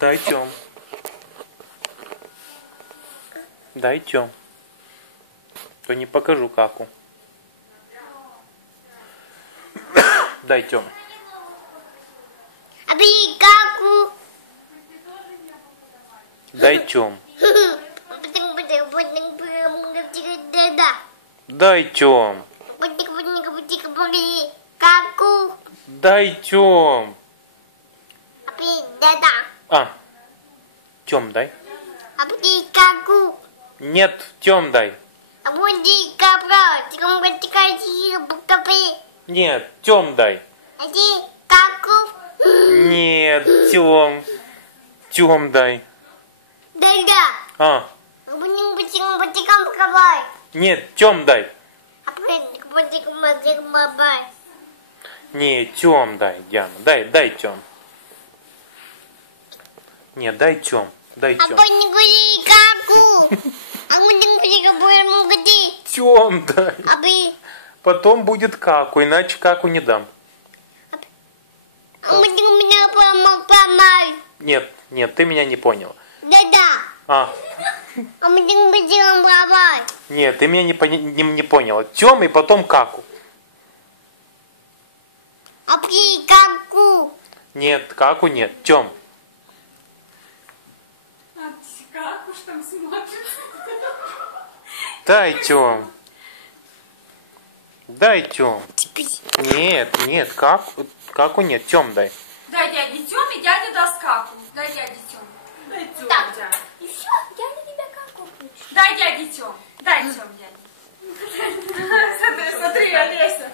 Дай Тём. Дай Тём. То не покажу каку. Дай Тём. А бери каку. Дай Тём. Дай Тём. Каку. Дай Тём. А. Тём дай. А бери каку. Нет, Тём дай. А бери каку. Нет, Тём дай. А бери каку. Нет, Тём. Тём дай. Да-да. А. Нет, Тём дай. Нет, Тём дай, Диана. Дай Тём. Нет, дай Тём. Дай Тём. Тём дай. Потом будет каку, иначе каку не дам. Нет, нет, ты меня не понял. Да-да. А. Нет, ты меня не понял. Тём и потом каку. А при каку. Нет, каку нет. Тём. А как уж там смотрит? Дай Тём. Дай Тём. Нет, нет, каку нет. Тём дай. Дай дяде Тёме, и дядя даст каку. Дай дяде Тёме. Дай Тёме, Так. дядя. И все, дядя тебя каку включит. Дай дяде Тёме. Дай Тём, дядя. Смотри, Олеся.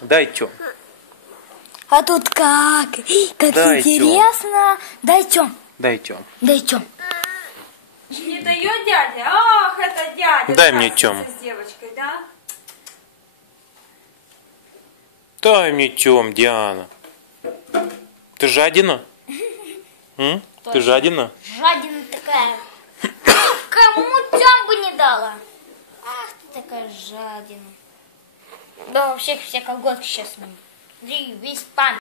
Дай Тём. А тут как? Как Дай, интересно. Дай Тём. Дай Тём. Дай Тём. Не дает дядя? Ах, это дядя. Дай мне Здравствуйте, Тём. С девочкой, да? Дай мне Тём, Диана. Ты жадина? Ты жадина? Жадина такая. Кому Тём бы не дала? Ах ты такая жадина. Да, у всех все колготки сейчас. Весь пан.